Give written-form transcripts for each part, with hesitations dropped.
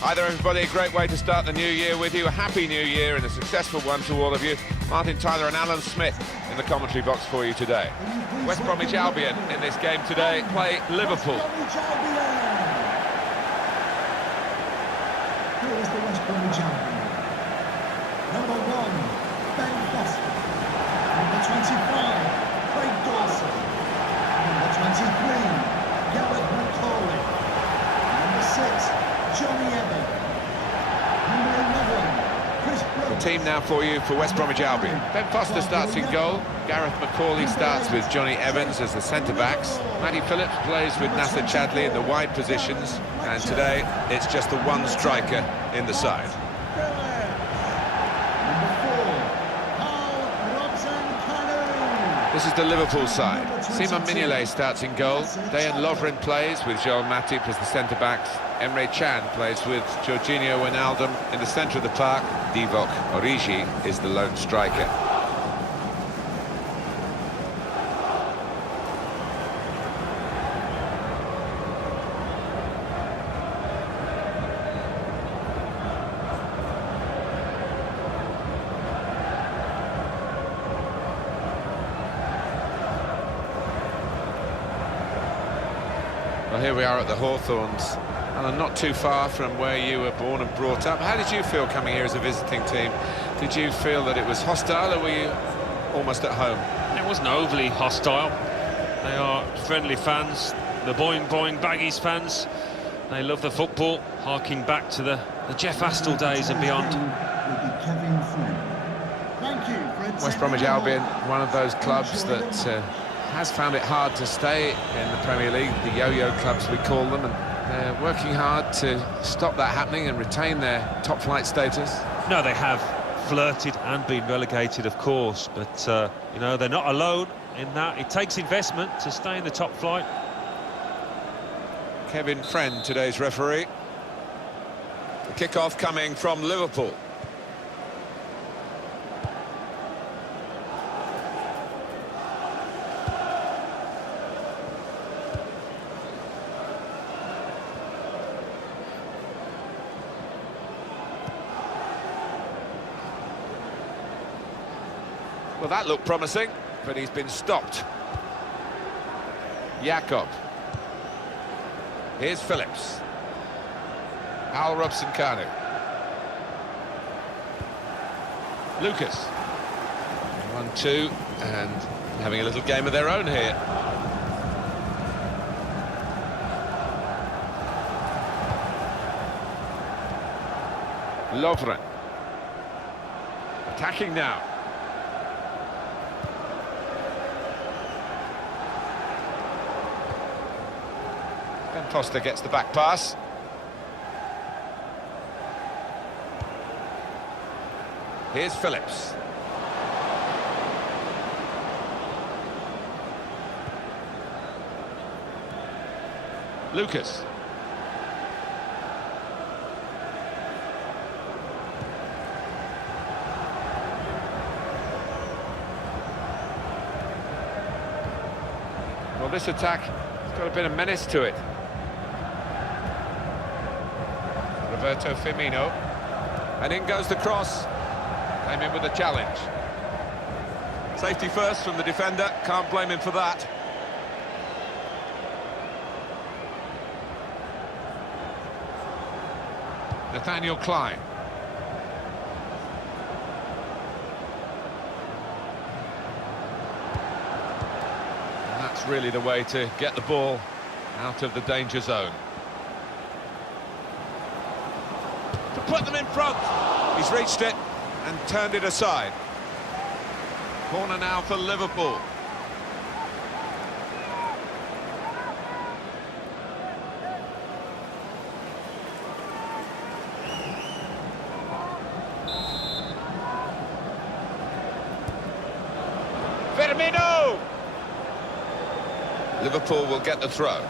Hi there everybody, a great way to start the new year with you. A happy new year and a successful one to all of you. Martin Tyler and Alan Smith in the commentary box for you today. West Bromwich Albion in this game today play Liverpool. Here is the West Bromwich Albion. Number 1, Ben Foster. Number 25, Craig Dawson. Number 23, Gareth McCauley. Number 6, Johnny Evans. Number 11, Chris Brooks. The team now for you for West Bromwich Albion. Ben Foster starts in goal. Gareth McCauley starts with Johnny Evans as the centre-backs. Matty Phillips plays with Nasser Chadli in the wide positions. And today, it's just the one striker in the side. This is the Liverpool side. Simon Mignolet starts in goal. Dayan Lovren plays with Joel Matip as the centre-backs. Emre Can plays with Jorginho Wijnaldum in the centre of the park. Divock Origi is the lone striker. Well, here we are at the Hawthorns, and not too far from where you were born and brought up. How did you feel coming here as a visiting team? Did you feel that it was hostile, or were you almost at home? It wasn't overly hostile. They are friendly fans, the Boing Boing Baggies fans. They love the football, harking back to the Jeff Astle days and beyond. West Bromwich Albion, one of those clubs that has found it hard to stay in the Premier League, the yo-yo clubs we call them, and they're working hard to stop that happening and retain their top-flight status. No, they have flirted and been relegated, of course, but, you know, they're not alone in that. It takes investment to stay in the top flight. Kevin Friend, today's referee. The kick-off coming from Liverpool. Well, that looked promising, but he's been stopped. Jakob. Here's Phillips. Al Robson-Kanu. Lucas. 1-2, and having a little game of their own here. Lovren. Attacking now. Ben Foster gets the back pass. Here's Phillips. Lucas. Well, this attack has got a bit of menace to it. Roberto Firmino, and in goes the cross. Came in with a challenge. Safety first from the defender, can't blame him for that. Nathaniel Klein. And that's really the way to get the ball out of the danger zone. To put them in front. He's reached it and turned it aside. Corner now for Liverpool. Firmino! Liverpool will get the throw.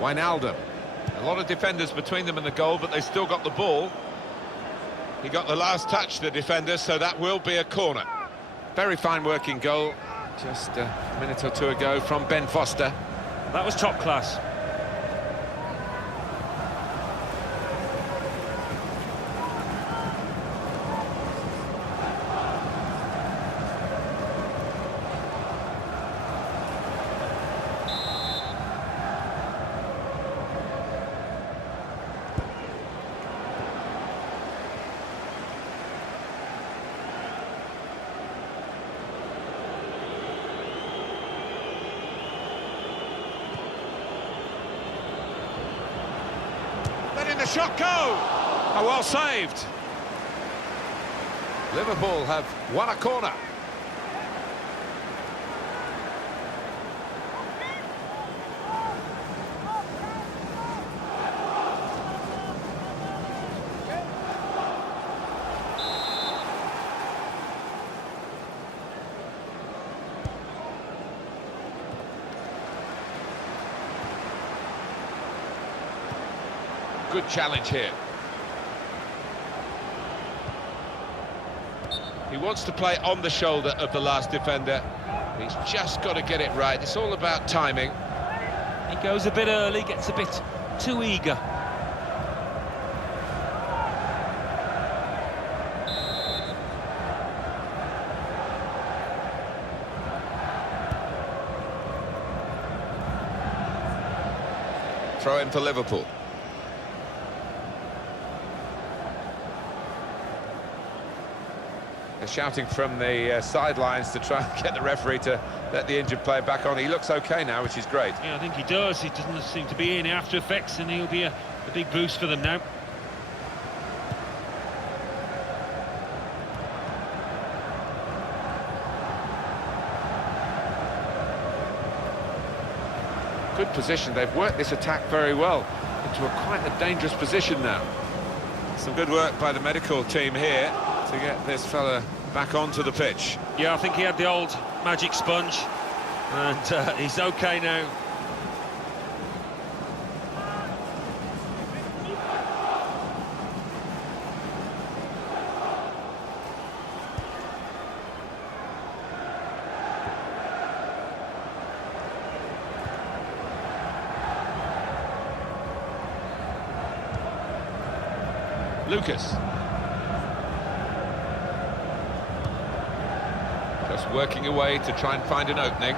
Wijnaldum. A lot of defenders between them and the goal, but they still got the ball. He got the last touch, the defender, so that will be a corner. Very fine working goal just a minute or two ago from Ben Foster. That was top class. Letting the shot go! Oh, well saved. Liverpool have won a corner. Good challenge here. He wants to play on the shoulder of the last defender. He's just got to get it right. It's all about timing. He goes a bit early, gets a bit too eager. Throw in for Liverpool. They're shouting from the sidelines to try and get the referee to let the injured player back on. He looks okay now, which is great. Yeah, I think he does. He doesn't seem to be any after effects, and he'll be a big boost for them now. Good position. They've worked this attack very well into quite a dangerous position now. Some good work by the medical team here to get this fella back onto the pitch. Yeah, I think he had the old magic sponge, and he's okay now. Lucas. Just working away to try and find an opening.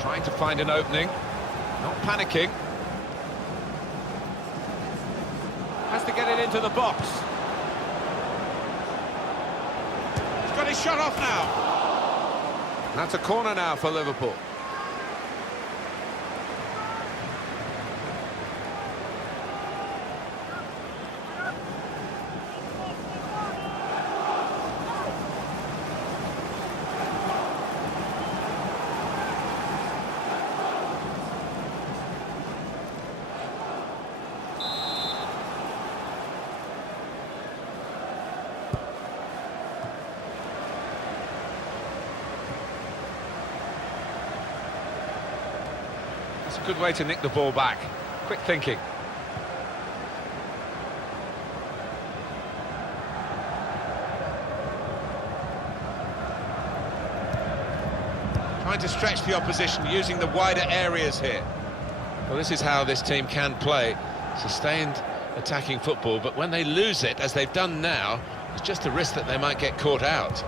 Trying to find an opening, not panicking. Has to get it into the box. He's got his shot off now. That's a corner now for Liverpool. That's a good way to nick the ball back. Quick thinking. Trying to stretch the opposition, using the wider areas here. Well, this is how this team can play. Sustained attacking football, but when they lose it, as they've done now, it's just a risk that they might get caught out.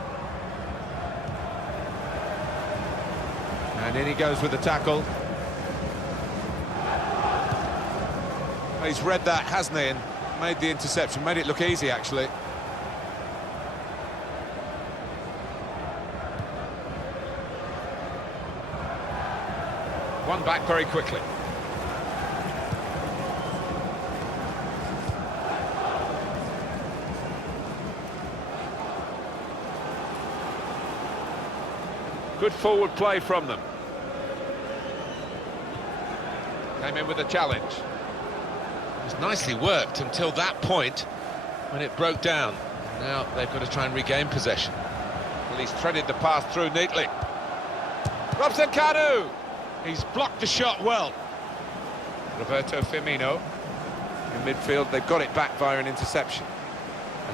And in he goes with the tackle. He's read that, hasn't he, and made the interception, made it look easy, actually. One back very quickly. Good forward play from them. Came in with a challenge. It was nicely worked until that point when it broke down. Now they've got to try and regain possession. Well, he's threaded the pass through neatly. Robson Kanu! He's blocked the shot well. Roberto Firmino in midfield. They've got it back via an interception.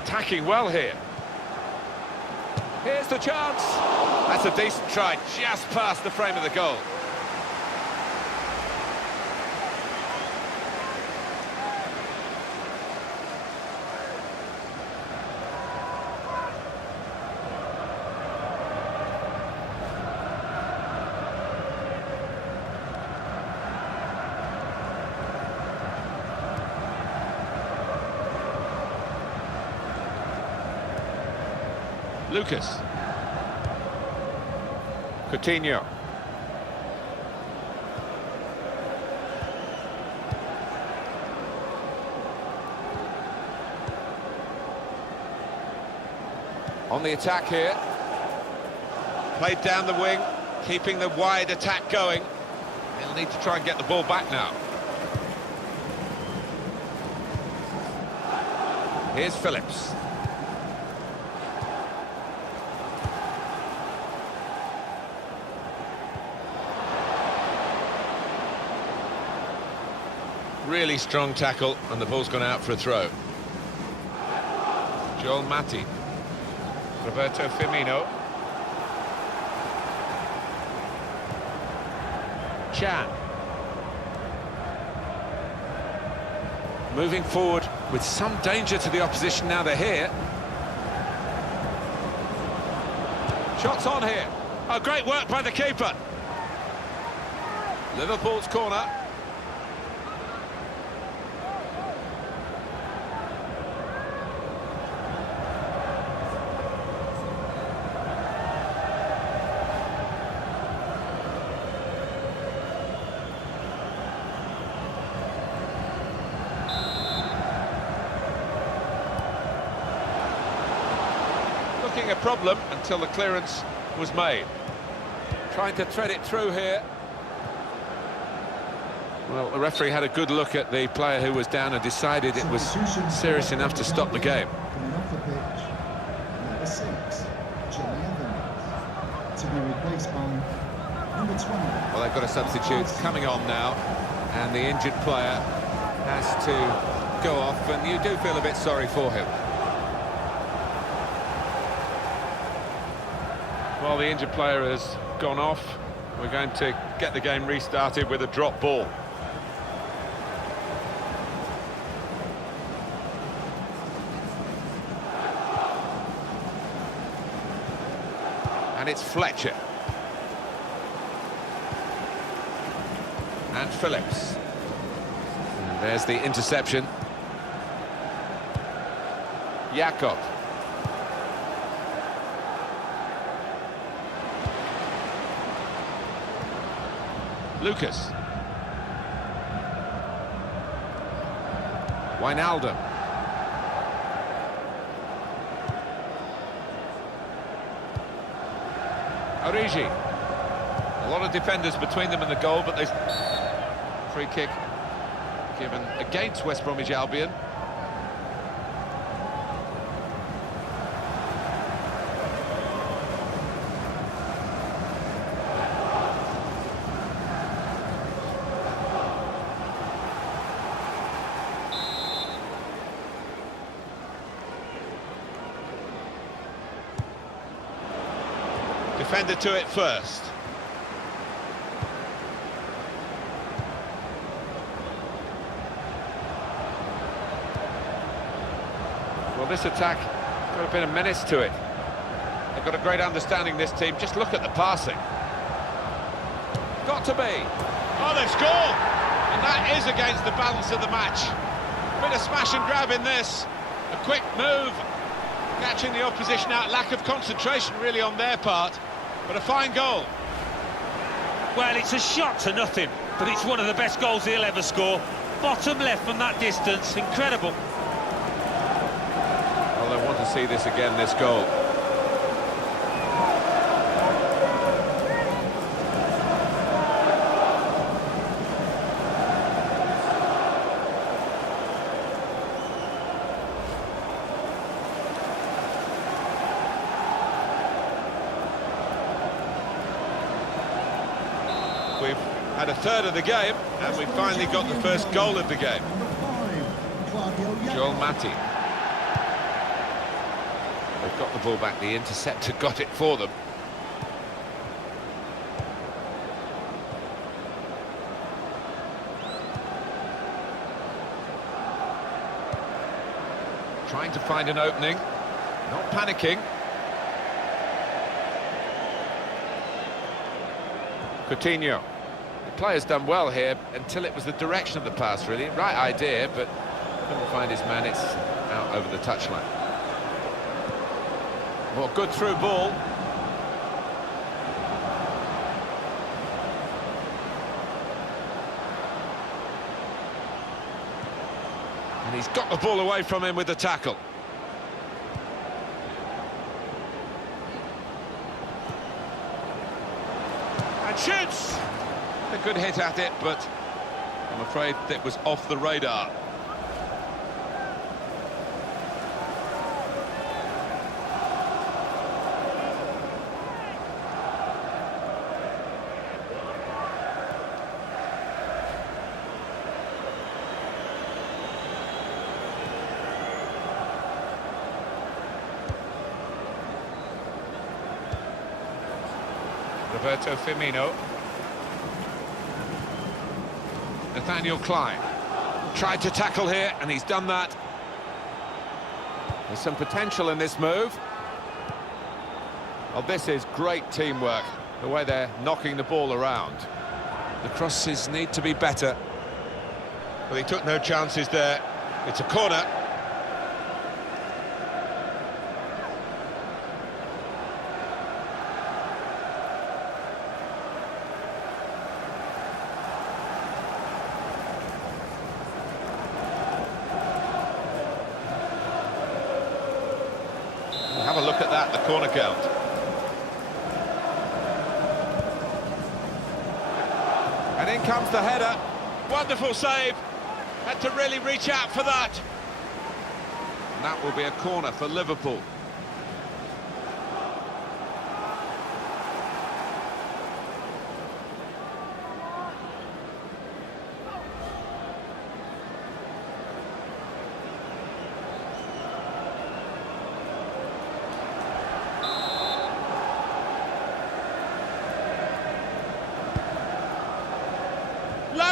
Attacking well here. Here's the chance. That's a decent try, just past the frame of the goal. Lucas. Coutinho. On the attack here. Played down the wing, keeping the wide attack going. They'll need to try and get the ball back now. Here's Phillips. Really strong tackle, and the ball's gone out for a throw. Joel Matip. Roberto Firmino. Chan. Moving forward with some danger to the opposition now they're here. Shots on here. Oh, great work by the keeper. Liverpool's corner. A problem until the clearance was made. Trying to thread it through here. Well, the referee had a good look at the player who was down and decided it was serious enough to stop the game. Coming off the pitch, number 6, Johnny Evans, to be replaced by number 20. Well, they've got a substitute coming on now, and the injured player has to go off, and you do feel a bit sorry for him. Well, the injured player has gone off. We're going to get the game restarted with a drop ball. And it's Fletcher. And Phillips. And there's the interception. Jakob. Lucas. Wijnaldum. Origi. A lot of defenders between them and the goal, but they... Free kick given against West Bromwich Albion. Defender to it first. Well, this attack got a bit of menace to it. They've got a great understanding, this team. Just look at the passing. Got to be. Oh, they've scored! And that is against the balance of the match. Bit of smash and grab in this. A quick move, catching the opposition out. Lack of concentration, really, on their part. But a fine goal. Well, it's a shot to nothing, but it's one of the best goals he'll ever score. Bottom left from that distance, incredible. Well, I want to see this again, this goal. had a third of the game, and we finally got the first goal of the game. Joel Matip. They've got the ball back, the interceptor got it for them. Trying to find an opening, not panicking. Coutinho. The player's done well here until it was the direction of the pass, really. Right idea, but couldn't find his man. It's out over the touchline. Well, good through ball. And he's got the ball away from him with the tackle. And shoots! A good hit at it, but I'm afraid it was off the radar. Roberto Firmino. Nathaniel Klein tried to tackle here, and he's done that. There's some potential in this move. Well, this is great teamwork, the way they're knocking the ball around. The crosses need to be better. Well, he took no chances there. It's a corner. Have a look at that, the corner count. And in comes the header. Wonderful save. Had to really reach out for that. And that will be a corner for Liverpool.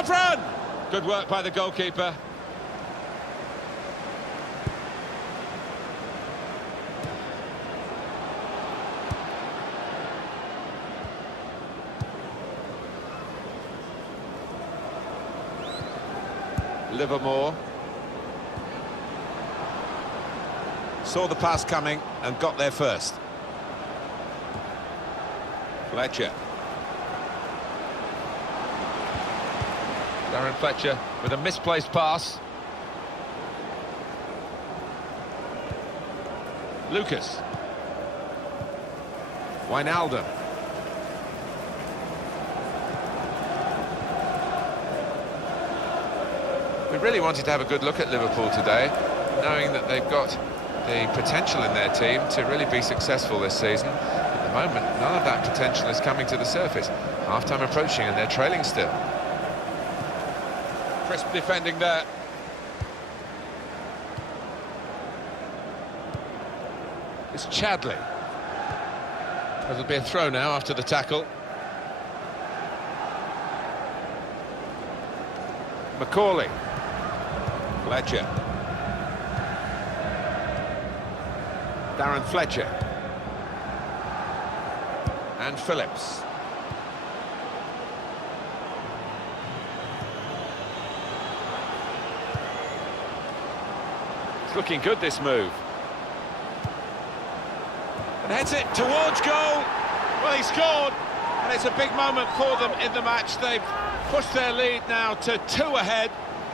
Run! Good work by the goalkeeper. Livermore saw the pass coming and got there first. Fletcher. Darren Fletcher with a misplaced pass. Lucas. Wijnaldum. We really wanted to have a good look at Liverpool today, knowing that they've got the potential in their team to really be successful this season. At the moment, none of that potential is coming to the surface. Half-time approaching and they're trailing still. Crisp defending there. It's Chadley. It'll be a throw now after the tackle. Macaulay. Fletcher. Darren Fletcher. And Phillips. Looking good, this move. And heads it towards goal. Well, he scored, and it's a big moment for them in the match. They've pushed their lead now to 2 ahead.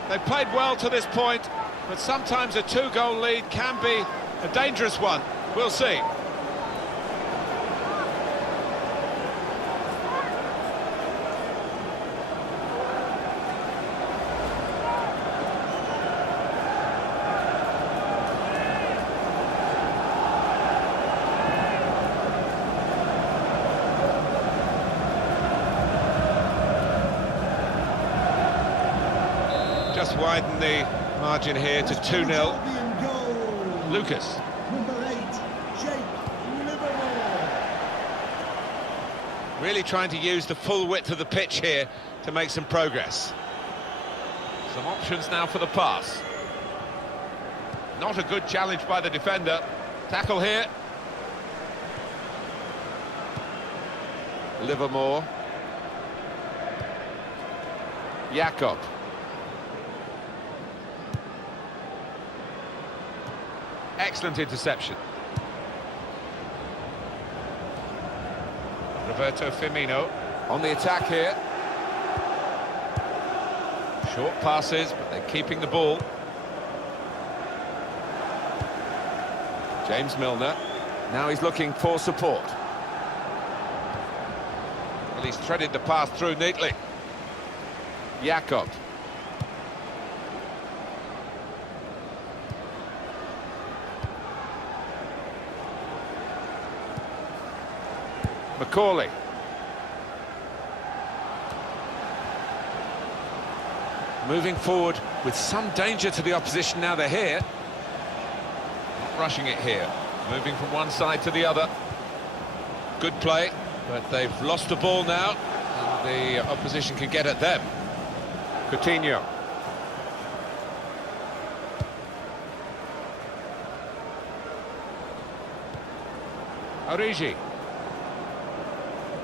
They've played well to this point, but sometimes a 2-goal lead can be a dangerous one. We'll see. just widen the margin here to 2-0. Albion goal. Lucas. Number 8, Jake Liverpool. Really trying to use the full width of the pitch here to make some progress. Some options now for the pass. Not a good challenge by the defender. Tackle here. Livermore. Jakob. Excellent interception. Roberto Firmino on the attack here. Short passes, but they're keeping the ball. James Milner. Now he's looking for support. Well, he's threaded the path through neatly. Jakob. Macaulay. Moving forward with some danger to the opposition now they're here. Not rushing it here. Moving from one side to the other. Good play, but they've lost the ball now, and the opposition can get at them. Coutinho. Origi.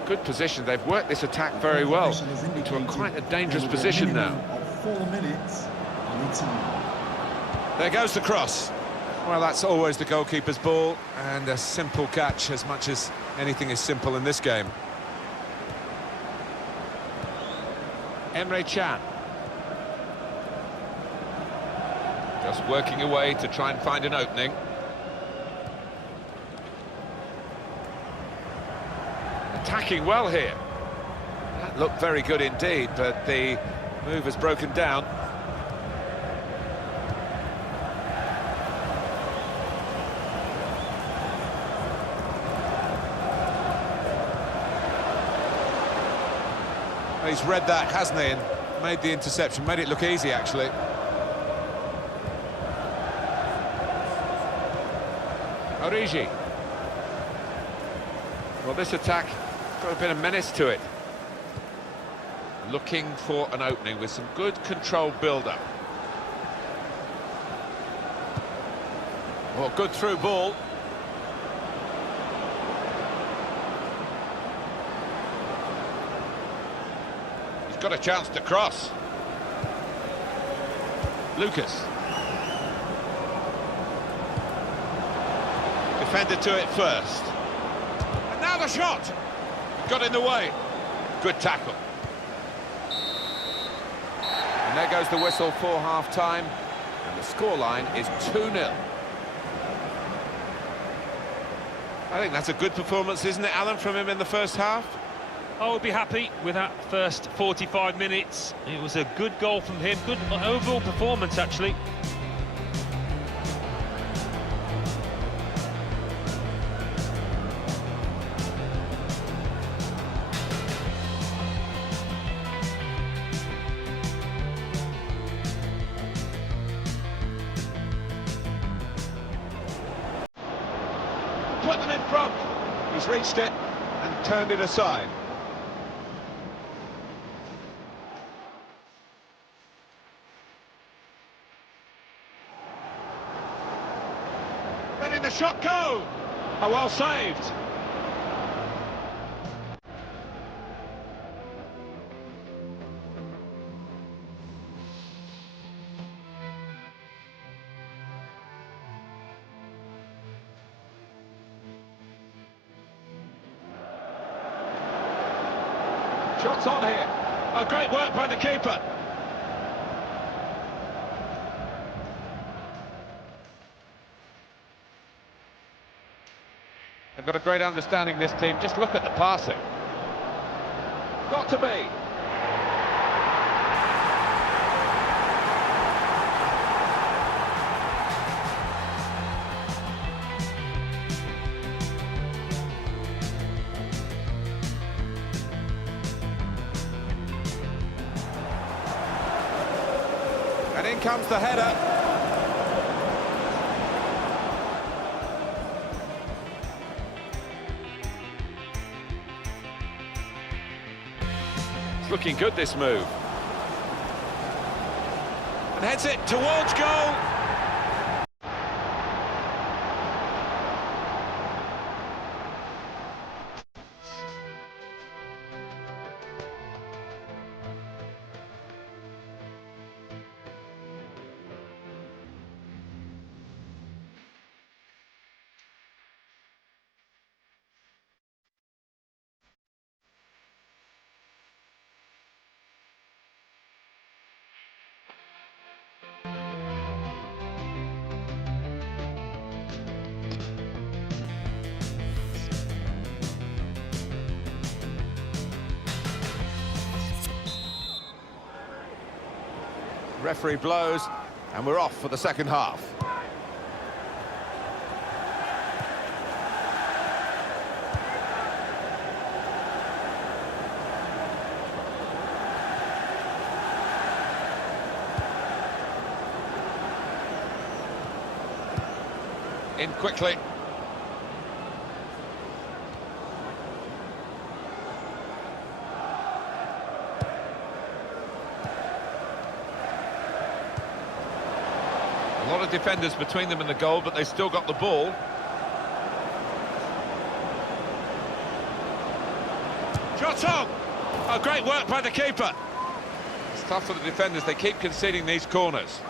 Good position. They've worked this attack very well into quite a dangerous position now. 4 minutes on time. There goes the cross. Well, that's always the goalkeeper's ball, and a simple catch, as much as anything is simple in this game. Emre Can. Just working away to try and find an opening. Attacking well here. That looked very good indeed, but the move has broken down. He's read that, hasn't he, and made the interception, made it look easy, actually. Origi. Well, this attack got a bit of menace to it. Looking for an opening with some good controlled build-up. Oh, good through ball. He's got a chance to cross. Lucas. Defender to it first. And now the shot! Got in the way. Good tackle. And there goes the whistle for half-time. And the scoreline is 2-0. I think that's a good performance, isn't it, Alan, from him in the first half? I would be happy with that first 45 minutes. It was a good goal from him, good overall performance, actually. Put them in front. He's reached it and turned it aside. Letting the shot go. Oh, well saved. Shots on here. Oh, great work by the keeper. They've got a great understanding, this team. Just look at the passing. Got to be. And in comes the header. It's looking good, this move. And heads it towards goal. Referee blows, and we're off for the second half. In quickly. A lot of defenders between them and the goal, but they still got the ball. Shot on! Oh, great work by the keeper. It's tough for the defenders, they keep conceding these corners.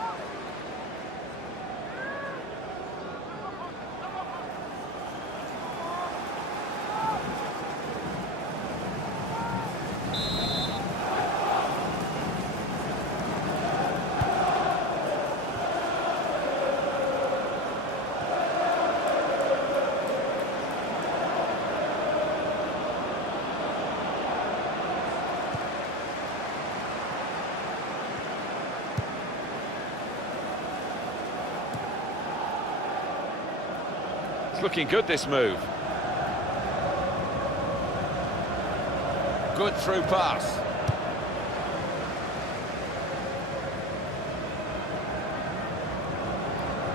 It's looking good, this move. Good through pass.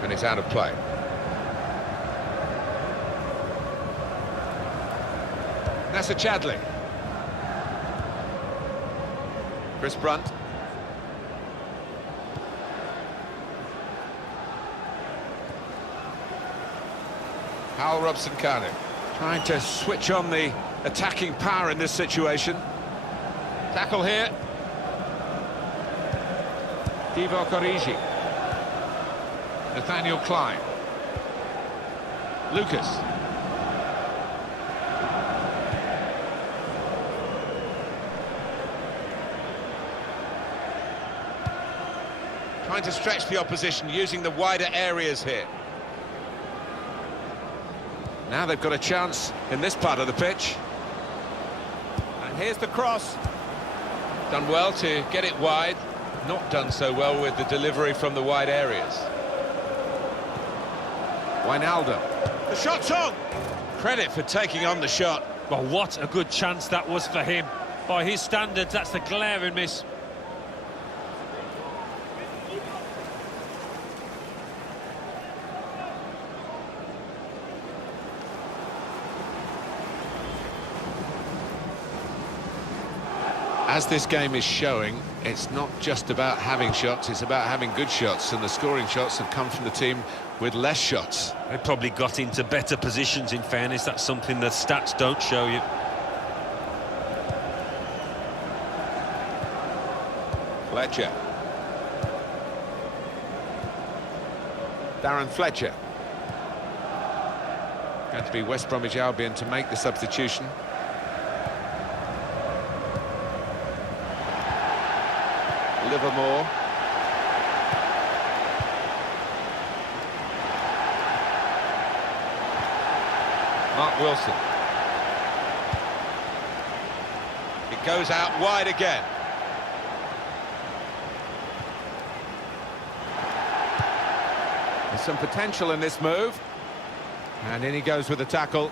And it's out of play. Nasser Chadli. Chris Brunt. Al Robson-Kanu trying to switch on the attacking power in this situation. Tackle here. Divock Origi. Nathaniel Klein. Lucas. Trying to stretch the opposition using the wider areas here. Now they've got a chance in this part of the pitch. And here's the cross. Done well to get it wide. Not done so well with the delivery from the wide areas. Wijnaldum. The shot's on! Credit for taking on the shot. Well, what a good chance that was for him. By his standards, that's the glaring miss. As this game is showing, it's not just about having shots, it's about having good shots, and the scoring shots have come from the team with less shots. They probably got into better positions, in fairness. That's something the stats don't show you. Fletcher. Darren Fletcher. Going to be West Bromwich Albion to make the substitution. Livermore. Mark Wilson. It goes out wide again. There's some potential in this move. And in he goes with the tackle.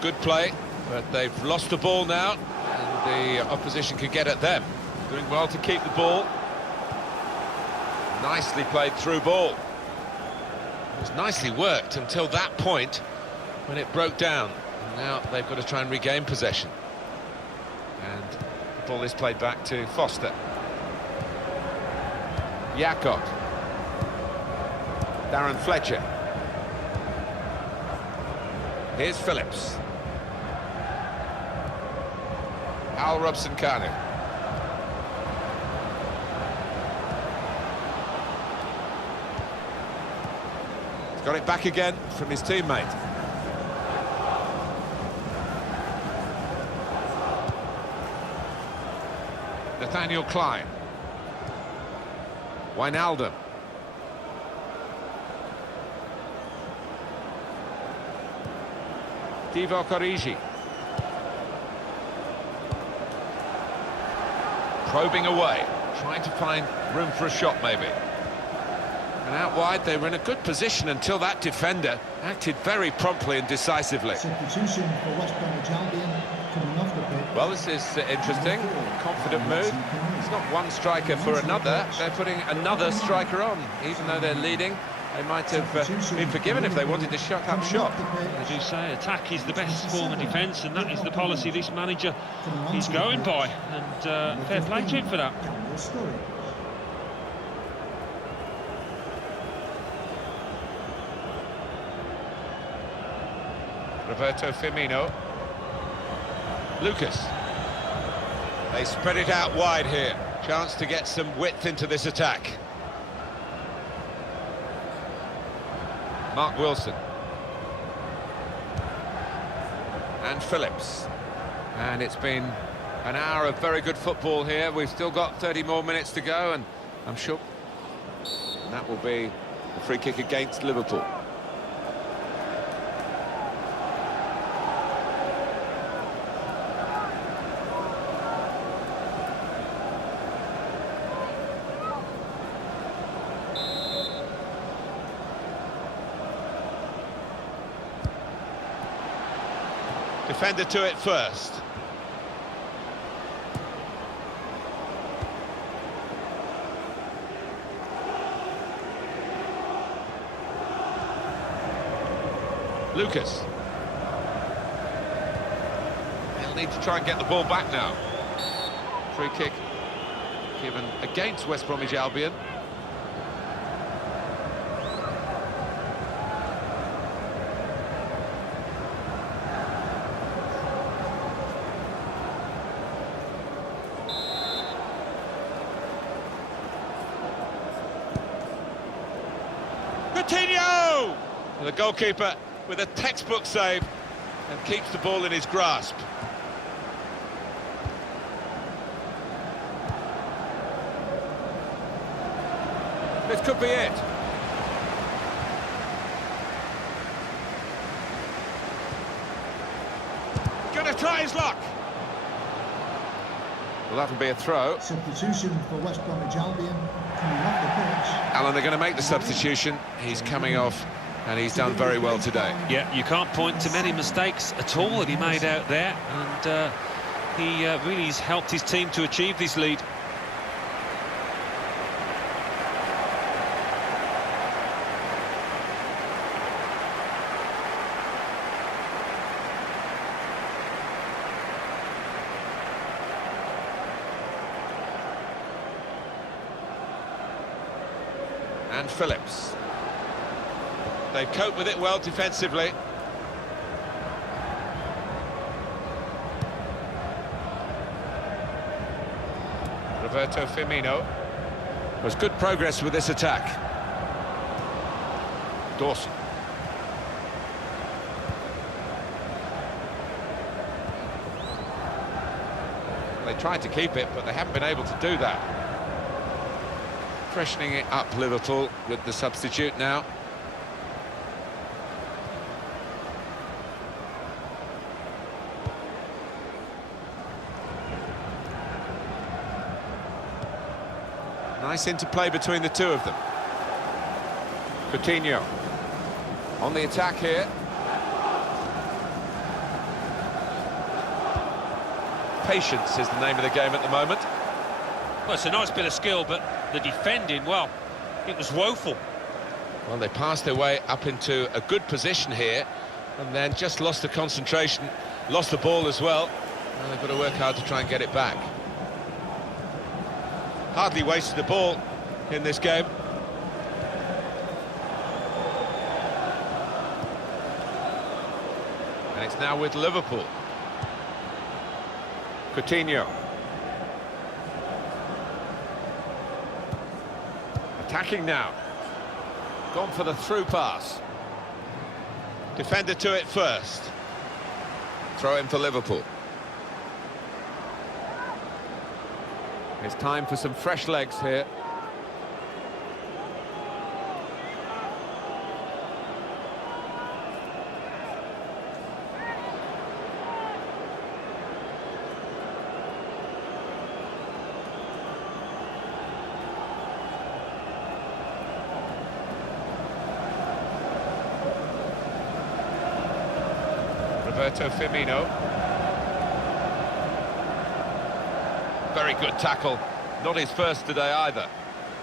Good play, but they've lost the ball now, and the opposition could get at them. Doing well to keep the ball. Nicely played through ball. It was nicely worked until that point when it broke down. And now they've got to try and regain possession. And the ball is played back to Foster. Jakob. Darren Fletcher. Here's Phillips. Al Robson-Kanu. He's got it back again from his teammate. Nathaniel Klein. Wijnaldum. Divock Origi. Probing away, trying to find room for a shot maybe. And out wide they were in a good position until that defender acted very promptly and decisively. Substitution for West Bromwich Albion coming off the pitch. Well, this is interesting, confident move. It's not one striker for another, they're putting another striker on. Even though they're leading, they might have been forgiven if they wanted to shut up shop. As you say, attack is the best form of defence, and that is the policy this manager is going by, and fair play to him for that. Roberto Firmino. Lucas. They spread it out wide here. Chance to get some width into this attack. Mark Wilson. And Phillips. And it's been an hour of very good football here. We've still got 30 more minutes to go, and I'm sure that will be a free kick against Liverpool. Defender to it first. Lucas. They'll need to try and get the ball back now. Free kick given against West Bromwich Albion. Coutinho! The goalkeeper with a textbook save and keeps the ball in his grasp. This could be it. Gonna try his luck. Well, that'll be a throw. Substitution for West Bromwich Albion coming off the pitch. Alan, they're going to make the substitution. He's coming off, and he's done very well today. Yeah, you can't point to many mistakes at all that he made out there, and he really has helped his team to achieve this lead. And Phillips. They've coped with it well defensively. Roberto Firmino. There's good progress with this attack. Dawson. They tried to keep it, but they haven't been able to do that. Freshening it up, Liverpool, with the substitute now. Nice interplay between the two of them. Coutinho on the attack here. Patience is the name of the game at the moment. Well, it's a nice bit of skill, but the defending, well, It was woeful. Well, they passed their way up into a good position here, and then just lost the concentration, lost the ball as well. Now they've got to work hard to try and get it back. Hardly wasted the ball in this game. And it's now with Liverpool. Coutinho. Attacking now. Gone for the through pass. Defender to it first. Throw in for Liverpool. It's time for some fresh legs here. Roberto Firmino. Very good tackle. Not his first today either.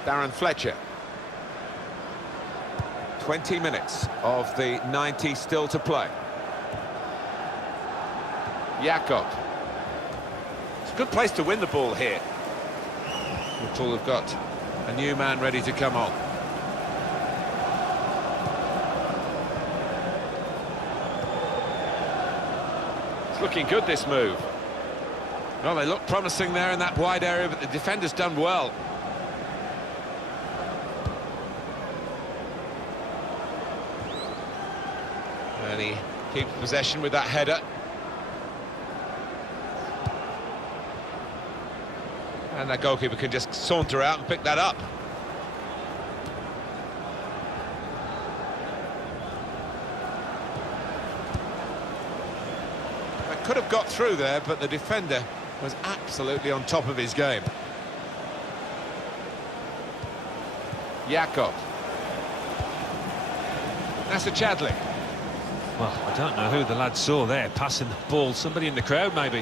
Darren Fletcher. 20 minutes of the 90 still to play. Jakob. It's a good place to win the ball here. Liverpool have got a new man ready to come on. It's looking good, this move. Well, they look promising there in that wide area, but the defender's done well. And he keeps possession with that header. And that goalkeeper can just saunter out and pick that up. They could have got through there, but the defender was absolutely on top of his game. Jakob. Nasser Chadli. Well, I don't know who the lad saw there, passing the ball. Somebody in the crowd, maybe.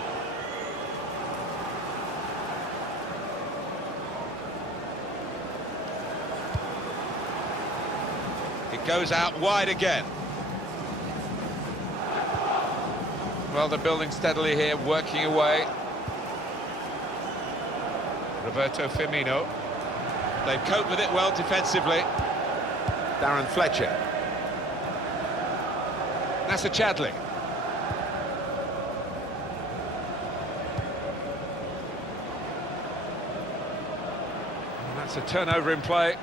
It goes out wide again. Well, they're building steadily here, working away. Roberto Firmino. They've coped with it well defensively. Darren Fletcher. Nasser Chadli. And that's a turnover in play.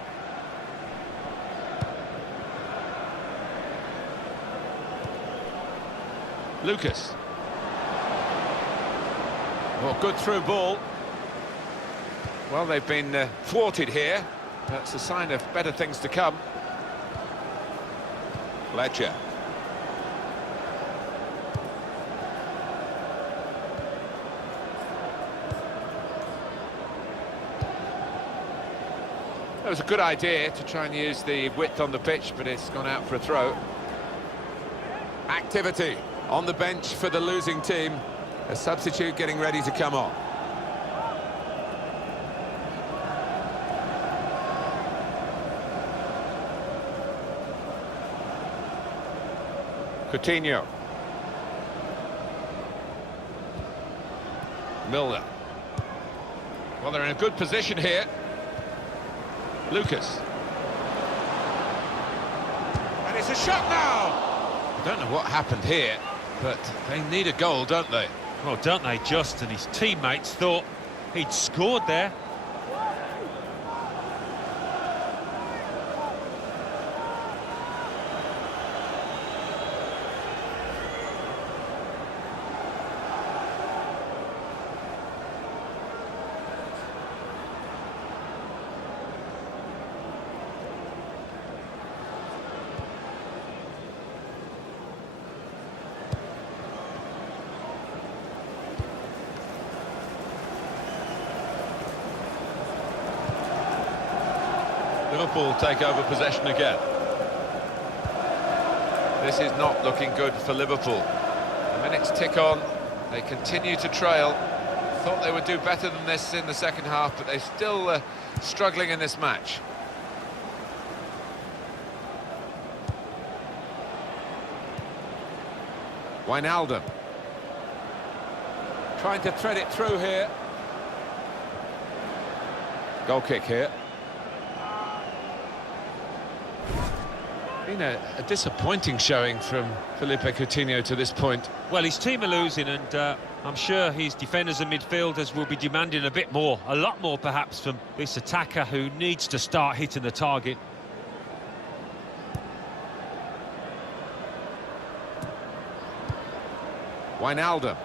Lucas. Well, good through ball. Well, they've been thwarted here. That's a sign of better things to come. Fletcher. That was a good idea to try and use the width on the pitch, but it's gone out for a throw. Activity on the bench for the losing team. A substitute getting ready to come on. Coutinho. Milner. Well, they're in a good position here. Lucas. And it's a shot now! I don't know what happened here, but they need a goal, don't they? Well, don't they just? And his teammates thought he'd scored there. Liverpool take over possession again. This is not looking good for Liverpool. The minutes tick on, they continue to trail. Thought they would do better than this in the second half, but they're still struggling in this match. Wijnaldum. Trying to thread it through here. Goal kick here. Been a disappointing showing from Felipe Coutinho to this point. Well, his team are losing, and I'm sure his defenders and midfielders will be demanding a bit more, a lot more perhaps, from this attacker who needs to start hitting the target. Wijnaldum.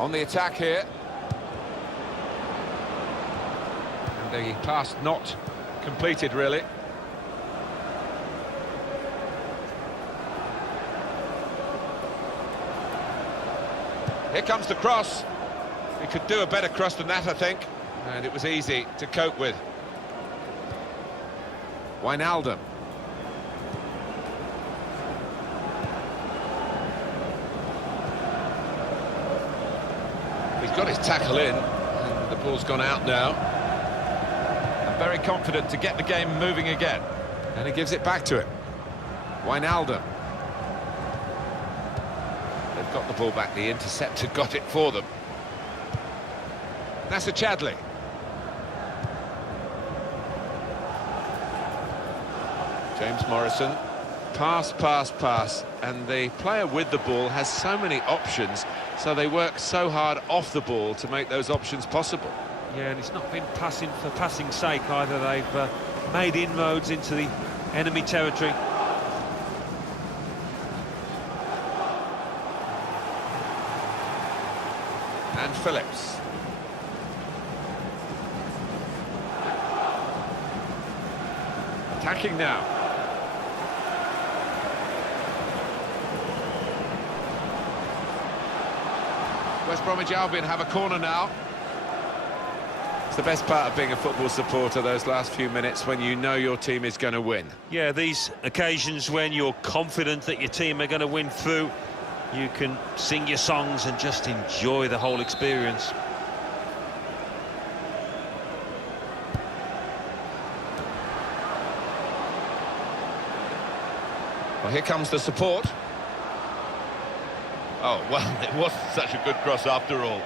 On the attack here. And the pass not completed, really. Here comes the cross. He could do a better cross than that, I think. And it was easy to cope with. Wijnaldum. He's got his tackle in, and the ball's gone out now. And very confident to get the game moving again. And he gives it back to him. Wijnaldum. They've got the ball back, the interceptor got it for them. Nacer Chadli. James Morrison. Pass, pass, pass. And the player with the ball has so many options, so they work so hard off the ball to make those options possible. Yeah, and it's not been passing for passing's sake either. They've made inroads into the enemy territory. And Phillips. Attacking now. West Bromwich Albion have a corner now. It's the best part of being a football supporter, those last few minutes when you know your team is going to win. Yeah, these occasions when you're confident that your team are going to win through, you can sing your songs and just enjoy the whole experience. Well, here comes the support. Oh, well, it wasn't such a good cross after all.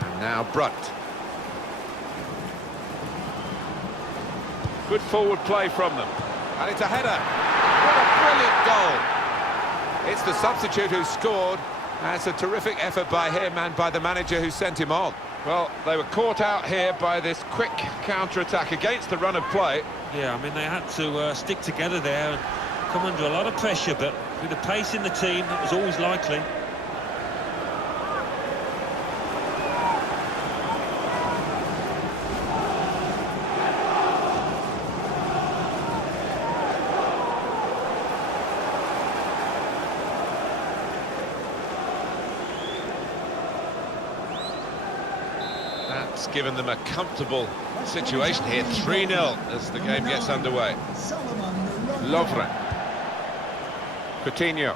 And now Brunt. Good forward play from them. And it's a header. What a brilliant goal. It's the substitute who scored. That's a terrific effort by him and by the manager who sent him on. Well, they were caught out here by this quick counter-attack against the run of play. Yeah, I mean, they had to stick together there and come under a lot of pressure, but with the pace in the team, it was always likely. That's given them a comfortable situation here. 3-0 as the game gets underway. Lovren. Coutinho.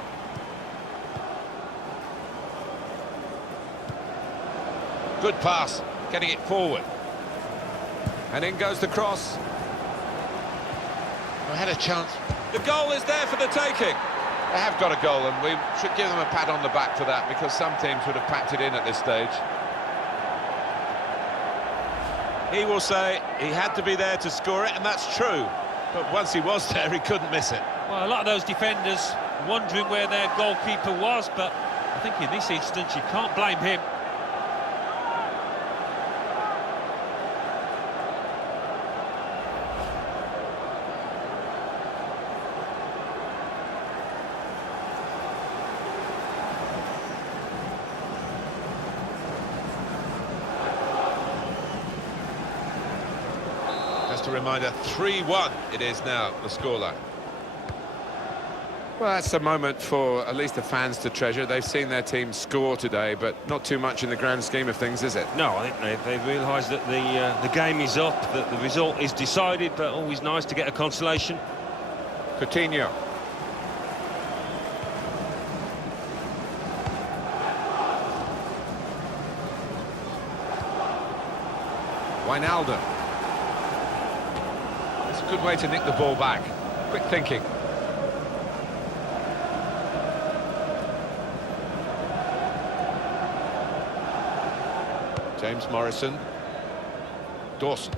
Good pass, getting it forward. And in goes the cross. We had a chance. The goal is there for the taking. They have got a goal, and we should give them a pat on the back for that, because some teams would have packed it in at this stage. He will say he had to be there to score it, and that's true. But once he was there, he couldn't miss it. Well, a lot of those defenders wondering where their goalkeeper was, but I think in this instance you can't blame him. Just a reminder, 3-1 it is now, the scoreline. Well, that's a moment for at least the fans to treasure. They've seen their team score today, but not too much in the grand scheme of things, is it? No, I think they've realised that the game is up, that the result is decided, but always nice to get a consolation. Coutinho. Wijnaldum. It's a good way to nick the ball back. Quick thinking. James Morrison. Dawson.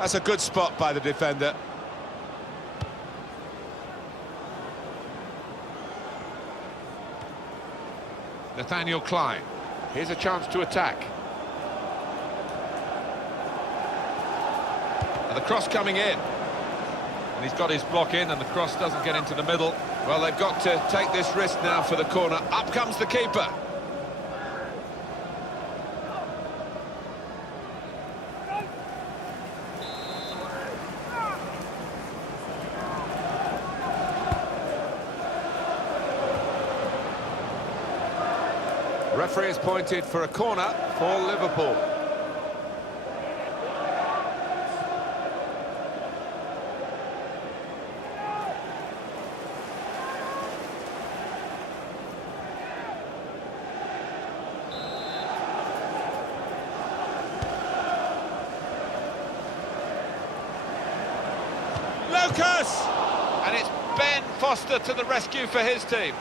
That's a good spot by the defender. Nathaniel Klein. Here's a chance to attack. And the cross coming in. And he's got his block in and the cross doesn't get into the middle. Well, they've got to take this risk now for the corner. Up comes the keeper. Referee has pointed for a corner for Liverpool. Lucas! And it's Ben Foster to the rescue for his team.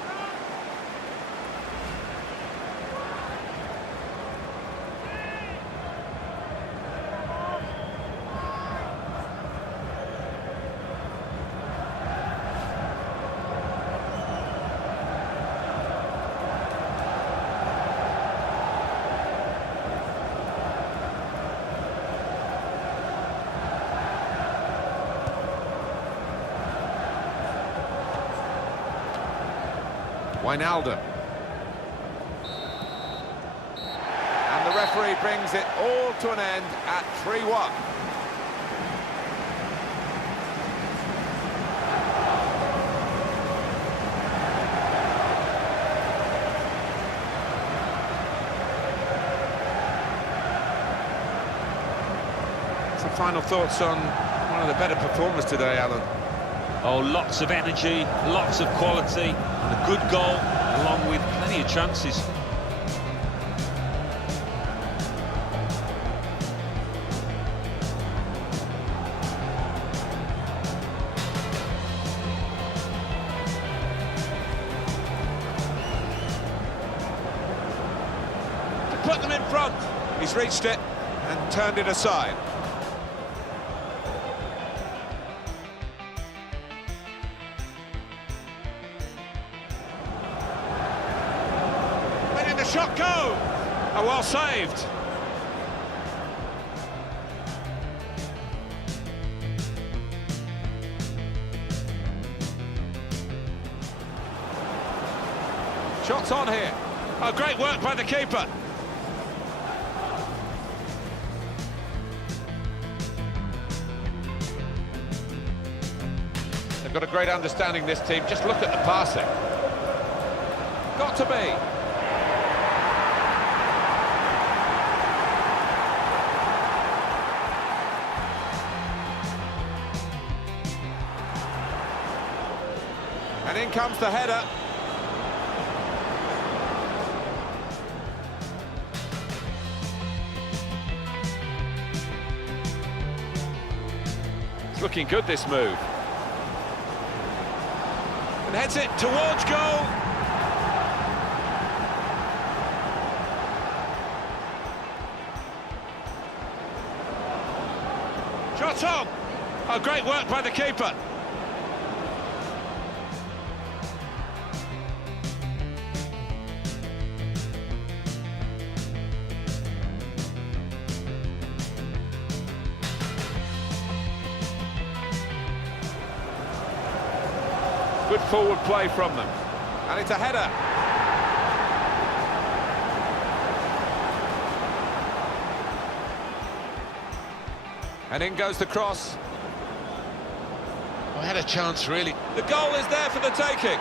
Wijnaldum. And the referee brings it all to an end at 3-1. Some final thoughts on one of the better performers today, Alan? Oh, lots of energy, lots of quality, and a good goal, along with plenty of chances. To put them in front. He's reached it and turned it aside. Shot go! Oh, well saved. Shots on here. Oh, great work by the keeper. They've got a great understanding, this team. Just look at the passing. Got to be. And in comes the header. It's looking good, this move. And heads it towards goal. Shot on. Oh, great work by the keeper. Good forward play from them. And it's a header. And in goes the cross. I had a chance, really. The goal is there for the taking.